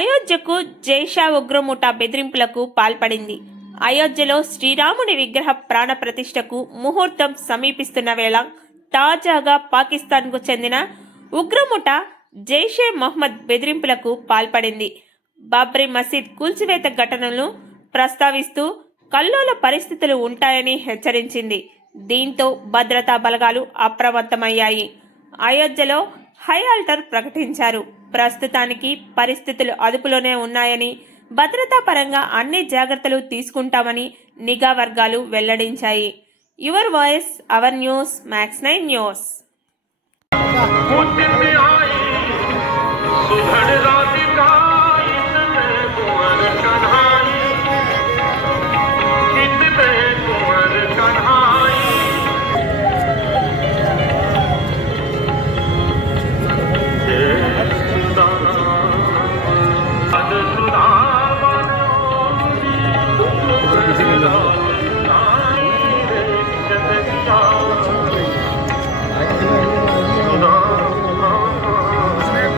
అయోధ్యకు జైషా ఉగ్రముఠా బెదిరింపులకు పాల్పడింది. అయోధ్యలో శ్రీరాముని విగ్రహ ప్రాణ ప్రతిష్టకు ముహూర్తం సమీపిస్తున్న వేళ తాజాగా పాకిస్తాన్కు చెందిన ఉగ్రముఠా జైషే మహ్మద్ బెదిరింపులకు పాల్పడింది. బాబ్రీ మసీద్ కూల్చివేత ఘటనలను ప్రస్తావిస్తూ కల్లోల పరిస్థితులు ఉంటాయని హెచ్చరించింది. దీంతో భద్రతా బలగాలు అప్రమత్తమయ్యాయి. అయోధ్యలో హై అలర్ట్ ప్రకటించారు. ప్రస్తుతానికి పరిస్థితులు అదుపులోనే ఉన్నాయని, భద్రతా పరంగా అన్ని జాగ్రత్తలు తీసుకుంటామని నిఘా వర్గాలు వెల్లడించాయి. Your voice hour news, max 9 news.